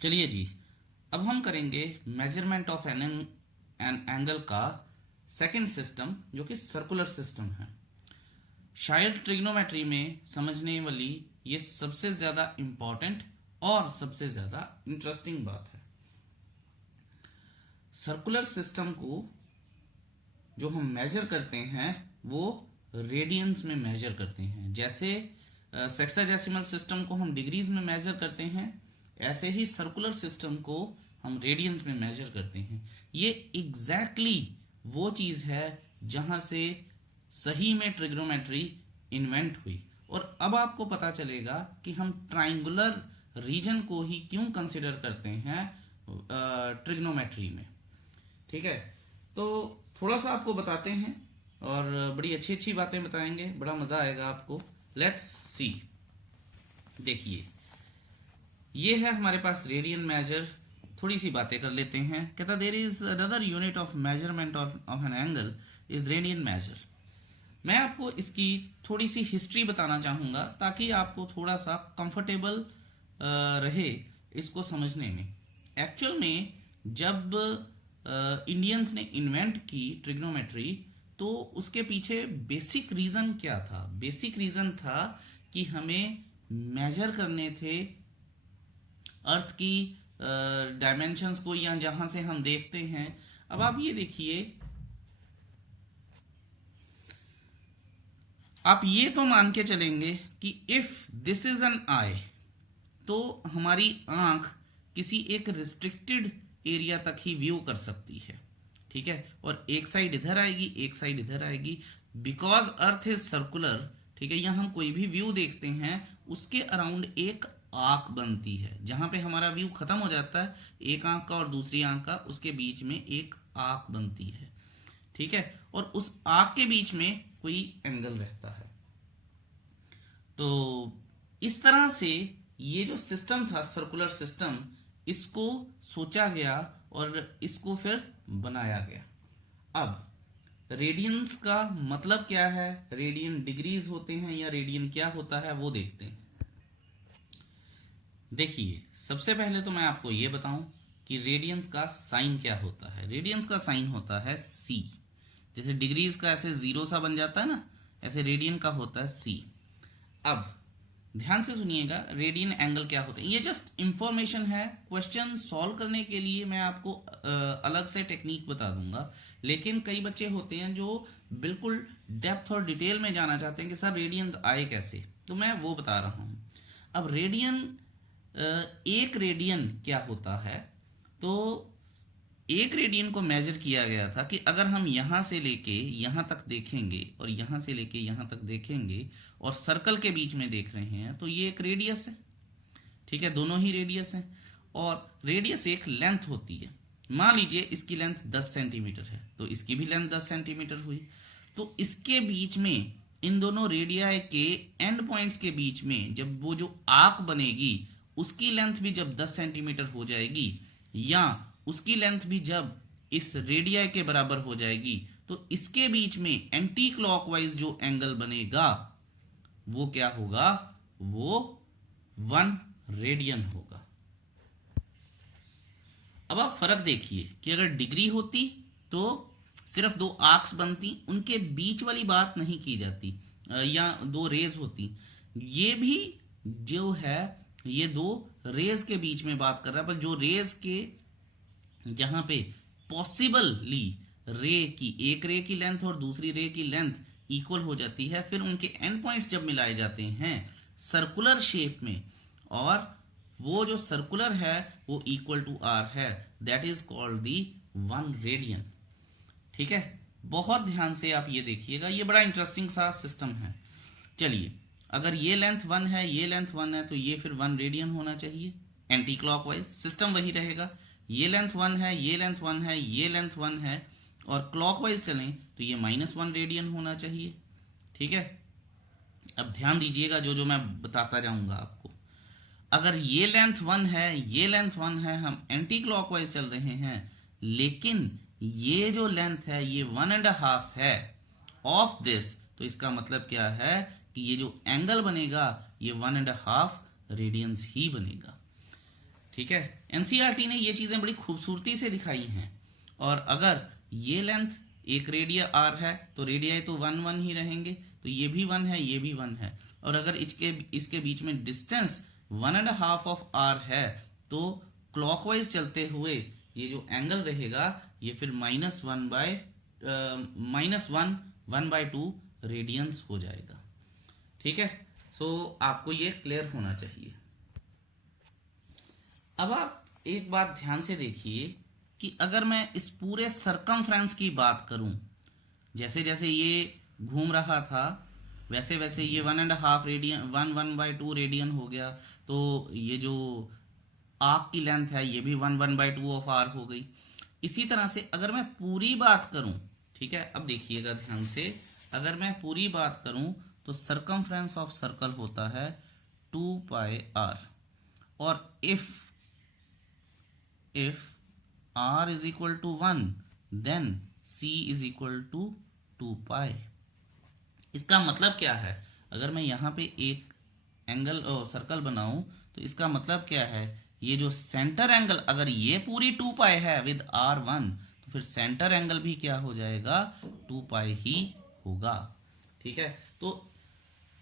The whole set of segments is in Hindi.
चलिए जी, अब हम करेंगे मेजरमेंट ऑफ एन एंगल का सेकंड सिस्टम जो कि सर्कुलर सिस्टम है। शायद ट्रिग्नोमेट्री में समझने वाली ये सबसे ज्यादा इंपॉर्टेंट और सबसे ज्यादा इंटरेस्टिंग बात है। सर्कुलर सिस्टम को जो हम मेजर करते हैं वो रेडियंस में मेजर करते हैं। जैसे सेक्साडेसिमल सिस्टम को हम डिग्रीज में मेजर करते हैं, ऐसे ही सर्कुलर सिस्टम को हम रेडियंस में मेजर करते हैं। ये एग्जैक्टली वो चीज है जहां से सही में ट्रिग्नोमेट्री इन्वेंट हुई। और अब आपको पता चलेगा कि हम ट्राइंगुलर रीजन को ही क्यों कंसिडर करते हैं ट्रिग्नोमेट्री में। ठीक है, तो थोड़ा सा आपको बताते हैं और बड़ी अच्छी अच्छी बातें बताएंगे, बड़ा मजा आएगा आपको। Let's see. देखिए, ये है हमारे पास रेडियन मेजर। थोड़ी सी बातें कर लेते हैं। कहता there is another unit of measurement of an angle is radian measure. मैं आपको इसकी थोड़ी सी हिस्ट्री बताना चाहूंगा ताकि आपको थोड़ा सा कंफर्टेबल रहे इसको समझने में। एक्चुअल में जब इंडियंस ने इन्वेंट की ट्रिग्नोमेट्री, तो उसके पीछे बेसिक रीजन क्या था? बेसिक रीजन था कि हमें मेजर करने थे अर्थ की डायमेंशंस को, या जहां से हम देखते हैं। अब आप ये देखिए, आप ये तो मान के चलेंगे कि इफ दिस इज एन आई, तो हमारी आंख किसी एक रिस्ट्रिक्टेड एरिया तक ही व्यू कर सकती है। ठीक है, और एक साइड इधर आएगी, एक साइड इधर आएगी। बिकॉज अर्थ इज सर्कुलर, ठीक है, यहां हम कोई भी व्यू देखते हैं उसके अराउंड एक आर्क बनती है। जहां पे हमारा व्यू खत्म हो जाता है एक आंख का और दूसरी आंख का, उसके बीच में एक आर्क बनती है। ठीक है, और उस आर्क के बीच में कोई एंगल रहता है। तो इस तरह से ये जो सिस्टम था सर्कुलर सिस्टम, इसको सोचा गया और इसको फिर बनाया गया। अब रेडियंस का मतलब क्या है? रेडियन डिग्रीज होते हैं या रेडियन क्या होता है वो देखते हैं। देखिए, सबसे पहले तो मैं आपको ये बताऊं कि रेडियंस का साइन क्या होता है। रेडियंस का साइन होता है सी। जैसे डिग्रीज का ऐसे जीरो सा बन जाता है ना, ऐसे रेडियन का होता है सी। अब ध्यान से सुनिएगा, रेडियन एंगल क्या होते हैं। ये जस्ट इंफॉर्मेशन है, क्वेश्चन सॉल्व करने के लिए मैं आपको अलग से टेक्निक बता दूंगा। लेकिन कई बच्चे होते हैं जो बिल्कुल डेप्थ और डिटेल में जाना चाहते हैं कि सर रेडियन आए कैसे, तो मैं वो बता रहा हूं। अब रेडियन, एक रेडियन क्या होता है? तो एक रेडियन को मेजर किया गया था कि अगर हम यहां से लेके यहां तक देखेंगे और यहां से लेके यहां तक देखेंगे और सर्कल के बीच में देख रहे हैं, तो ये एक रेडियस है। ठीक है, दोनों ही रेडियस हैं। और रेडियस एक लेंथ होती है। मान लीजिए इसकी लेंथ 10 सेंटीमीटर है, तो इसकी भी लेंथ 10 सेंटीमीटर हुई। तो इसके बीच में, इन दोनों रेडियाई के एंड पॉइंट्स के बीच में जब वो जो आर्क बनेगी, उसकी लेंथ भी जब 10 सेंटीमीटर हो जाएगी, या उसकी लेंथ भी जब इस रेडियाई के बराबर हो जाएगी, तो इसके बीच में एंटी क्लॉकवाइज जो एंगल बनेगा वो क्या होगा? वो 1 रेडियन होगा। अब आप फर्क देखिए कि अगर डिग्री होती तो सिर्फ 2 आर्क्स बनती, उनके बीच वाली बात नहीं की जाती, या 2 रेज होती। ये भी जो है, ये 2 रेज के बीच में बात कर रहा है, पर जो रेज के जहां पे पॉसिबली एक रे की लेंथ और दूसरी रे की लेंथ इक्वल हो जाती है, फिर उनके एंड पॉइंट्स जब मिलाए जाते हैं सर्कुलर शेप में, और वो जो सर्कुलर है वो इक्वल टू आर है, that is called the 1 radian. ठीक है, बहुत ध्यान से आप ये देखिएगा, ये बड़ा इंटरेस्टिंग सा सिस्टम है। चलिए, अगर ये लेंथ 1 है, ये लेंथ 1 है, तो ये फिर 1 रेडियन होना चाहिए। एंटी क्लॉकवाइज सिस्टम वही रहेगा। ये लेंथ 1 है, ये लेंथ 1 है, ये लेंथ 1 है, और क्लॉकवाइज चलें तो ये -1 रेडियन होना चाहिए। ठीक है, अब ध्यान दीजिएगा जो जो मैं बताता जाऊंगा आपको। अगर ये लेंथ 1 है, ये लेंथ 1 है, हम एंटी क्लॉकवाइज चल रहे हैं, लेकिन ये जो लेंथ है ये 1.5 है ऑफ दिस, तो इसका मतलब क्या है कि ये जो एंगल बनेगा ये 1.5 रेडियंस ही बनेगा। ठीक है, एनसीईआरटी ने ये चीजें बड़ी खूबसूरती से दिखाई हैं। और अगर ये लेंथ एक रेडिया आर है तो रेडिया तो 1 1 ही रहेंगे, तो ये भी 1 है, ये भी 1 है। और अगर इसके बीच में डिस्टेंस 1.5 ऑफ आर है तो क्लॉकवाइज चलते हुए ये जो एंगल रहेगा ये फिर -1/2 रेडियंस हो जाएगा। ठीक है, सो आपको ये क्लियर होना चाहिए। अब आप एक बात ध्यान से देखिए कि अगर मैं इस पूरे सरकमफ्रेंस की बात करूं, जैसे जैसे ये घूम रहा था वैसे वैसे ये 1.5 रेडियन 1/2 रेडियन हो गया, तो ये जो आर्क की लेंथ है ये भी 1/2 ऑफ आर हो गई। इसी तरह से अगर मैं पूरी बात करूं, ठीक है, अब देखिएगा ध्यान से, अगर मैं पूरी बात करूं तो सरकमफ्रेंस ऑफ सर्कल होता है 2πr, और if r is equal to 1 then c is equal to 2π। इसका मतलब क्या है, अगर मैं यहां पे एक एंगल सर्कल बनाऊं तो इसका मतलब क्या है, ये जो सेंटर एंगल अगर ये पूरी 2π है विद r1 तो फिर सेंटर एंगल भी क्या हो जाएगा, 2π ही होगा। ठीक है, तो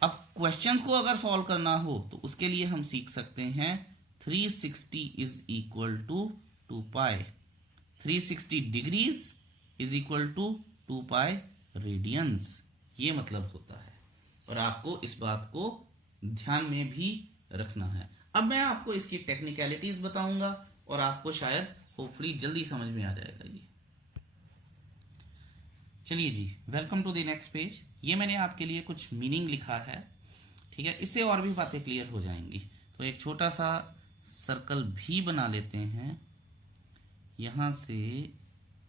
अब क्वेश्चंस को अगर सॉल्व करना हो तो उसके लिए हम सीख सकते हैं 360 is equal to 2π, 360 degrees is equal to 2π radians, ये मतलब होता है। और आपको इस बात को ध्यान में भी रखना है। अब मैं आपको इसकी टेक्निकलिटीज बताऊंगा और आपको शायद होपफुली जल्दी समझ में आ जाएगा ये। चलिए जी, welcome to the next page. ये मैंने आपके लिए कुछ मीनिंग लिखा है, ठीक है, इससे और भी बातें क्लियर हो जाएंगी। तो एक छोटा सा सर्कल भी बना लेते हैं, यहां से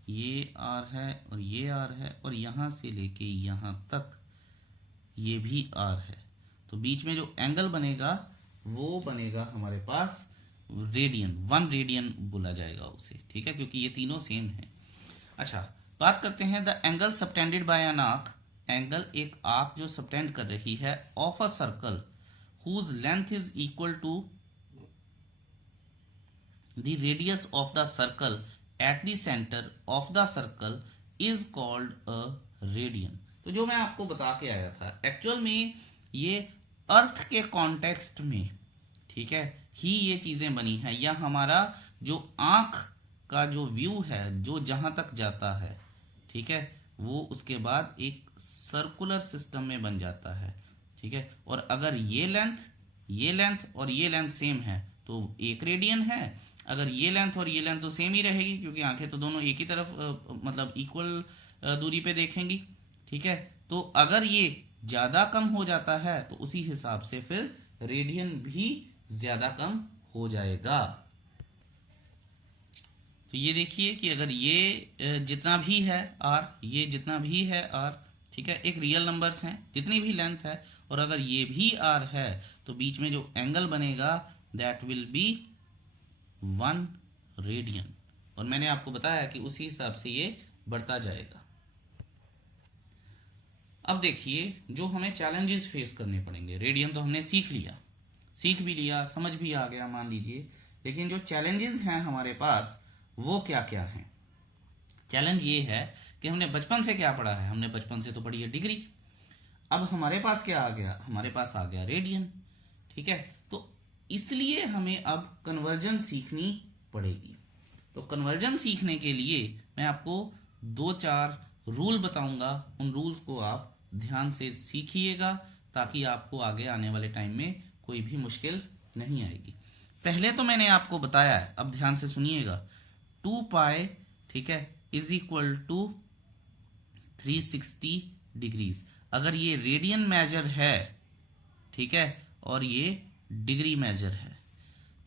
ये आर है और ये आर है और यहां से लेके यहां तक ये भी आर है, तो बीच में जो एंगल बनेगा वो बनेगा हमारे पास रेडियन, 1 रेडियन बोला जाएगा उसे। ठीक है, क्योंकि ये तीनों सेम है। अच्छा, बात करते हैं the angle subtended by an arc, angle एक आर्क जो सबटेंड कर रही है of a circle whose length is equal to the radius of the circle at the centre of the circle is called a radian. तो जो मैं आपको बता के आया था, एक्चुअल में ये अर्थ के कॉन्टेक्स्ट में, ठीक है, ही ये चीजें बनी है, या हमारा जो आंख का जो व्यू है जो जहां तक जाता है, ठीक है, वो उसके बाद एक सर्कुलर सिस्टम में बन जाता है। ठीक है, और अगर ये लेंथ और ये लेंथ सेम है तो 1 रेडियन है, अगर ये लेंथ और ये लेंथ तो सेम ही रहेगी क्योंकि आंखें तो दोनों एक ही तरफ मतलब इक्वल दूरी पे देखेंगी। ठीक है, तो अगर ये ज्यादा कम हो जाता है तो उसी हिसाब से फिर रेडियन भी ज्यादा कम हो जाएगा। तो ये देखिए कि अगर ये जितना भी है आर, ये जितना भी है आर, ठीक है, एक रियल नंबर्स हैं, जितनी भी लेंथ है, और अगर ये भी आर है तो बीच में जो एंगल बनेगा दैट विल बी 1 रेडियन। और मैंने आपको बताया कि उसी हिसाब से ये बढ़ता जाएगा। अब देखिए, जो हमें चैलेंजेस फेस करने पड़ेंगे, रेडियन तो हमने सीख भी लिया, समझ भी आ गया मान लीजिए, लेकिन जो चैलेंजेस हैं हमारे पास वो क्या क्या हैं। चैलेंज ये है कि हमने बचपन से क्या पढ़ा है, हमने बचपन से तो पढ़ी है डिग्री, अब हमारे पास क्या आ गया, हमारे पास आ गया रेडियन। ठीक है, तो इसलिए हमें अब कन्वर्जन सीखनी पड़ेगी। तो कन्वर्जन सीखने के लिए मैं आपको 2-4 रूल बताऊंगा, उन रूल्स को आप ध्यान से सीखिएगा ताकि आपको आगे आने वाले टाइम में कोई भी मुश्किल नहीं आएगी। पहले तो मैंने आपको बताया है, अब ध्यान से सुनिएगा, 2π, ठीक है, इज इक्वल टू 360 डिग्रीज। अगर ये रेडियन मेजर है, ठीक है, और ये डिग्री मेजर है,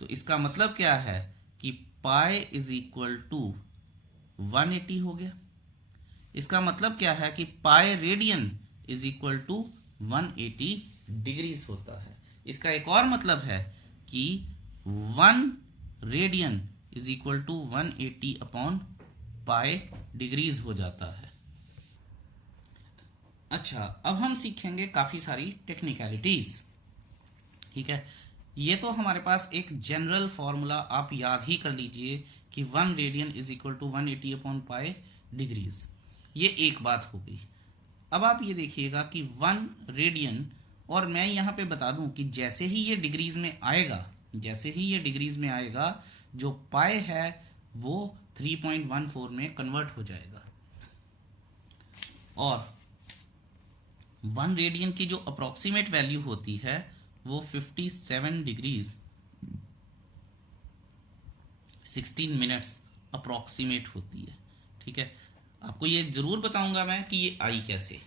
तो इसका मतलब क्या है कि पाई इज इक्वल टू 180 हो गया। इसका मतलब क्या है कि pi radian is equal to 180 degrees होता है। इसका एक और मतलब है कि 1 radian is equal to 180 upon pi degrees हो जाता है। अच्छा, अब हम सीखेंगे काफी सारी टेक्निकलिटीज। ठीक है, ये तो हमारे पास एक जनरल फॉर्मूला आप याद ही कर लीजिए कि 1 radian is equal to 180 upon pi degrees. ये एक बात हो गई। अब आप ये देखिएगा कि 1 रेडियन, और मैं यहाँ पे बता दूं कि जैसे ही ये डिग्रीज में आएगा, जैसे ही ये डिग्रीज में आएगा, जो पाई है वो 3.14 में कन्वर्ट हो जाएगा। और 1 रेडियन की जो अप्रोक्सीमेट वैल्यू होती है वो 57 डिग्रीज 16 मिनट्स अप्रोक्सीमेट होती है। ठीक है, आपको ये जरूर बताऊंगा मैं कि ये आई कैसे।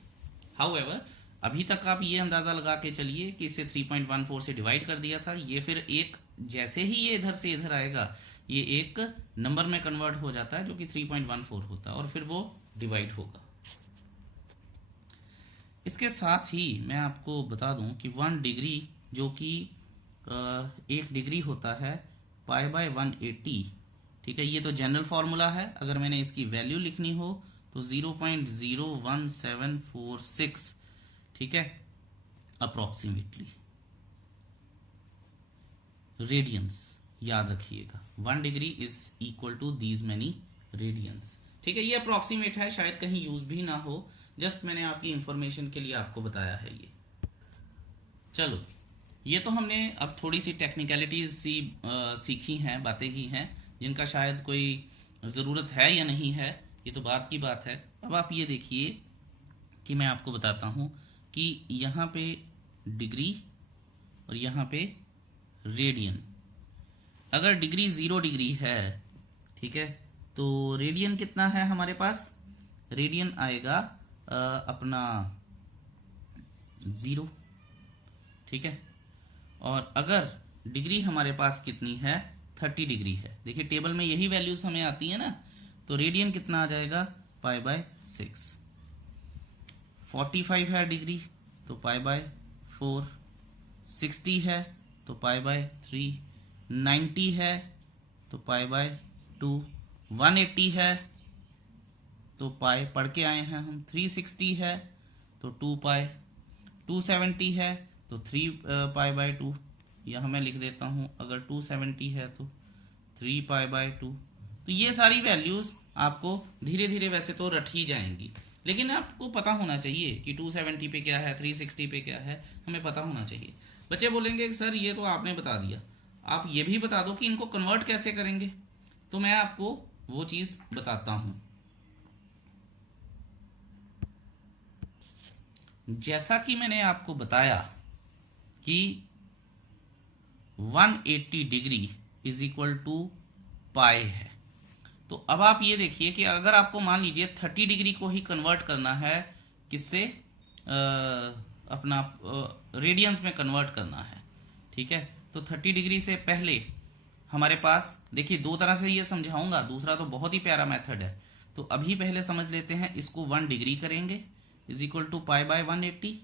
हाउएवर अभी तक आप ये अंदाजा लगा के चलिए कि इसे 3.14 से डिवाइड कर दिया था, ये फिर एक जैसे ही ये इधर से इधर आएगा ये एक नंबर में कन्वर्ट हो जाता है जो कि 3.14 होता है, और फिर वो डिवाइड होगा। इसके साथ ही मैं आपको बता दूं कि 1 डिग्री जो कि 1 डिग्री होता है पाई बाय 180। ठीक है, ये तो जनरल फॉर्मूला है। अगर मैंने इसकी वैल्यू लिखनी हो तो 0.01746, ठीक है, अप्रोक्सीमेटली रेडियंस याद रखिएगा। 1 degree is equal to these many radians. ठीक है, ये अप्रोक्सीमेट है, शायद कहीं यूज भी ना हो, जस्ट मैंने आपकी इंफॉर्मेशन के लिए आपको बताया है ये। चलो, ये तो हमने अब थोड़ी सी टेक्निकलिटीज सीखी हैं, बातें की हैं, जिनका शायद कोई ज़रूरत है या नहीं है, ये तो बात की बात है। अब आप ये देखिए कि मैं आपको बताता हूँ कि यहाँ पे डिग्री और यहाँ पे रेडियन। अगर डिग्री 0 डिग्री है, ठीक है, तो रेडियन कितना है हमारे पास? रेडियन आएगा अपना 0। ठीक है, और अगर डिग्री हमारे पास कितनी है? 30 डिग्री है। देखिए टेबल में यही वैल्यूज हमें आती है ना, तो रेडियन कितना आ जाएगा? पाई बाय 6। 45 है डिग्री तो पाई बाय 4। 60 है तो पाई बाय 3। 90 है तो पाई बाय 2। 180 है तो पाई पढ़ के आए हैं हम। 360 है तो 2 पाई। 270 है तो 3 पाई बाय 2। यह मैं लिख देता हूं, अगर 270 है तो 3 पाई बाय 2। तो ये सारी वैल्यूज आपको धीरे धीरे वैसे तो रट ही जाएंगी, लेकिन आपको पता होना चाहिए कि 270 पे क्या है, 360 पे क्या है, हमें पता होना चाहिए। बच्चे बोलेंगे सर ये तो आपने बता दिया, आप ये भी बता दो कि इनको कन्वर्ट कैसे करेंगे। तो मैं आपको वो चीज बताता हूं। जैसा कि मैंने आपको बताया कि 180 डिग्री इज इक्वल टू पाई है, तो अब आप ये देखिए कि अगर आपको मान लीजिए 30 डिग्री को ही कन्वर्ट करना है, किससे? अपना रेडियंस में कन्वर्ट करना है। ठीक है, तो 30 डिग्री से पहले हमारे पास, देखिए दो तरह से ये समझाऊंगा, दूसरा तो बहुत ही प्यारा मेथड है। तो अभी पहले समझ लेते हैं, इसको 1 डिग्री करेंगे is equal to pi by 180,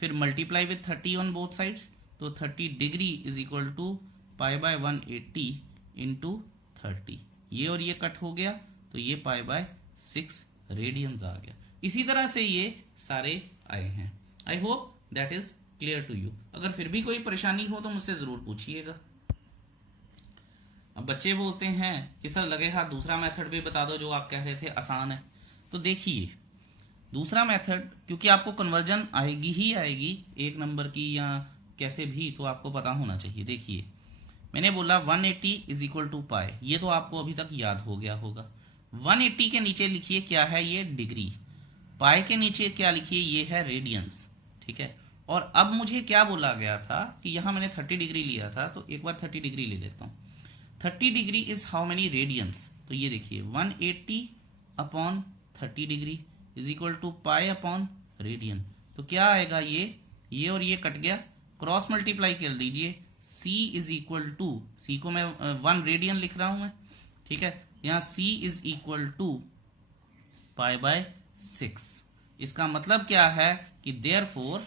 फिर multiply with 30 on both sides, तो 30 degree is equal to pi by 180 into 30। ये और ये कट हो गया तो ये पाई बाय 6 रेडियंस आ गया। इसी तरह से ये सारे आए हैं। I hope that is clear to you. अगर फिर भी कोई परेशानी हो तो मुझसे जरूर पूछिएगा। अब बच्चे बोलते हैं कि सर लगे हाथ दूसरा मेथड भी बता दो जो आप कह रहे थे आसान है। तो देखिए दूसरा मेथड, क्योंकि आपको कन्वर्जन आएगी ही आएगी, एक नंबर की या कैसे भी, तो आपको पता होना चाहिए। देखिए मैंने बोला 180 इज इक्वल टू पाई, ये तो आपको अभी तक याद हो गया होगा। 180 के नीचे लिखिए क्या है? ये डिग्री। पाई के नीचे क्या लिखिए? ये है रेडियंस। ठीक है, और अब मुझे क्या बोला गया था कि यहां मैंने 30 डिग्री लिया था, तो एक बार 30 डिग्री ले लेता हूं। 30 degree is how many radians? तो ये देखिए 180 upon 30 degree is equal to pi upon radian. तो क्या आएगा? ये और ये कट गया, क्रॉस मल्टीप्लाई कर दीजिए। C इज इक्वल टू, सी को मैं 1 रेडियन लिख रहा हूं मैं। ठीक है, यहां C is equal to pi by 6। इसका मतलब क्या है कि therefore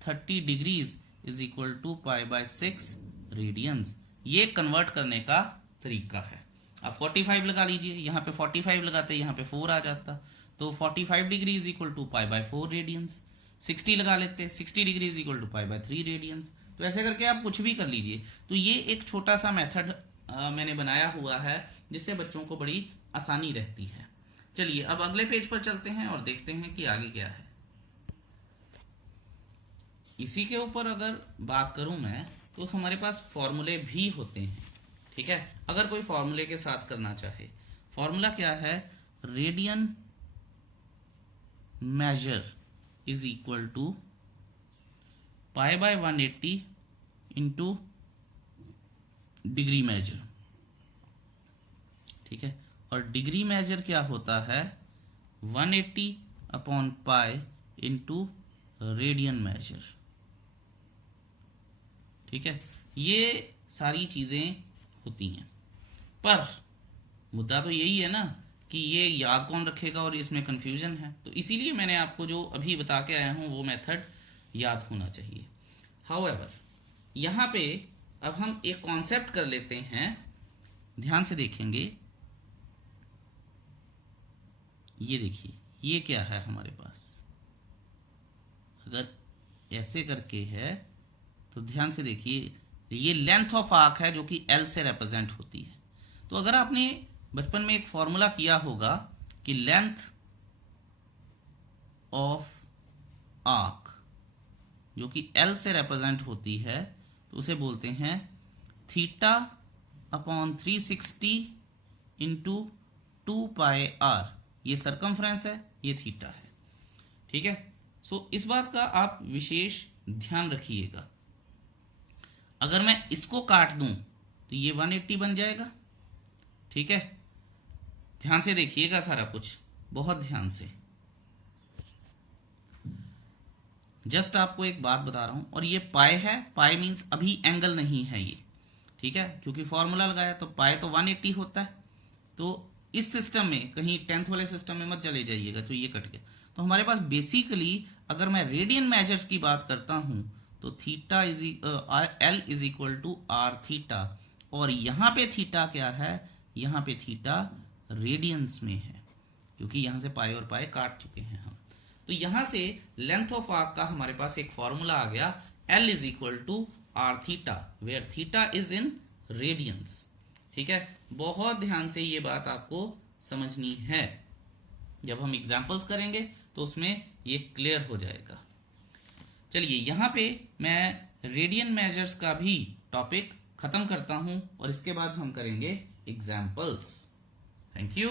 30 degrees is equal to pi by 6 radians. ये कन्वर्ट करने का तरीका है। अब 45 लगा लीजिए, यहां पे 45 लगाते, यहां पे 4 आ जाता, तो 45 degree is equal to pi by 4 radians. 60 लगा लेते, 60 degree is equal to pi by 3 radians. तो ऐसे करके आप कुछ भी कर लीजिए। तो ये एक छोटा सा मेथड मैंने बनाया हुआ है जिससे बच्चों को बड़ी आसानी रहती है। चलिए अब अगले पेज पर चलते हैं और देखते हैं कि आगे क्या है। इसी के ऊपर अगर बात करूं मैं तो हमारे पास फॉर्मूले भी होते हैं, ठीक है। अगर कोई फॉर्मूले के साथ करना चाहे, फॉर्मूला क्या है, radian measure is equal to pi by 180 into degree measure, ठीक है। और डिग्री मेजर क्या होता है, 180 upon pi into radian measure, ठीक है। ये सारी चीजें होती हैं, पर मुद्दा तो यही है ना कि ये याद कौन रखेगा और इसमें कंफ्यूजन है। तो इसीलिए मैंने आपको जो अभी बता के आया हूं वो मेथड याद होना चाहिए। हाउएवर यहां पे अब हम एक कॉन्सेप्ट कर लेते हैं, ध्यान से देखेंगे। ये देखिए ये क्या है हमारे पास, अगर ऐसे करके है तो ध्यान से देखिए, ये लेंथ ऑफ आर्क है जो कि एल से रिप्रेजेंट होती है। तो अगर आपने बचपन में एक फॉर्मूला किया होगा कि लेंथ ऑफ आर्क जो कि एल से रिप्रेजेंट होती है, तो उसे बोलते हैं theta upon 360 into 2 pi R. ये सरकमफ्रेंस है, ये थीटा है, ठीक है। सो इस बात का आप विशेष ध्यान रखिएगा। अगर मैं इसको काट दूं तो ये 180 बन जाएगा, ठीक है। ध्यान से देखिएगा सारा कुछ, बहुत ध्यान से। जस्ट आपको एक बात बता रहा हूं, और ये पाई है, पाई मींस अभी एंगल नहीं है ये, ठीक है, क्योंकि फॉर्मूला लगाया तो पाई तो 180 होता है। तो इस सिस्टम में कहीं 10th वाले सिस्टम में मत चले जाइएगा, तो ये कट गया। तो हमारे पास बेसिकली अगर मैं रेडियन मेजर्स की बात करता हूं तो theta L is equal to R theta, और यहां पे थीटा क्या है, यहां पे थीटा रेडियंस में है, क्योंकि यहां से पाई और पाई काट चुके हैं हम। तो यहां से लेंथ ऑफ आर्क का हमारे पास एक फॉर्मूला आ गया, L is equal to R theta, where theta is in radians, ठीक है। बहुत ध्यान से ये बात आपको समझनी है, जब हम एग्जांपल्स करेंगे तो उसमें ये क्लियर हो जाएगा। चलिए यहां पे मैं रेडियन मेजर्स का भी टॉपिक खत्म करता हूं और इसके बाद हम करेंगे एग्जांपल्स। Thank you.